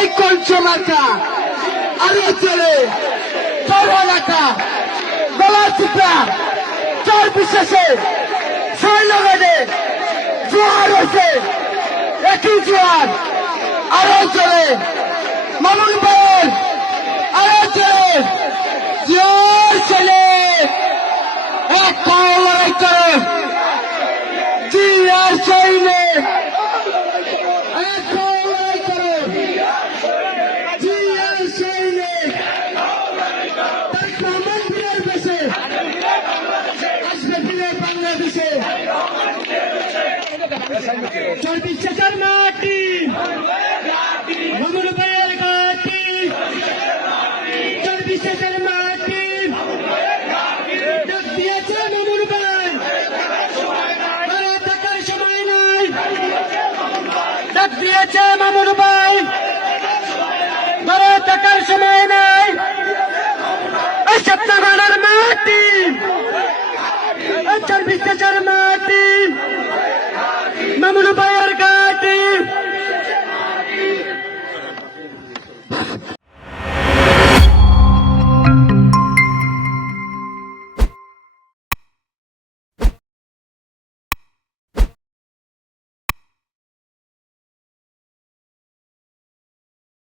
এই কঞ্চমার্কা আরে চলে তোর এলাকা গলা চিপা তোর বিশ্বাসে ছয় লাগাতে জোয়ার হয়েছে, একই জোয়ার আরও চলে, মামুন ভাই আরও চলে জোর চলে, এক চর্বি চেচার মাটি। মামুল ভাইয়ের ঘাটি মাটি। ডাক দিয়েছে মামুল ভাই ঘরে থাকার সময় নাই। ডাক দিয়েছে মামুল ভাই ঘরে থাকার সময় নাই। সপ্তাহ মাটি। চর্বি চেচার মাটি। Vamos no banheiro!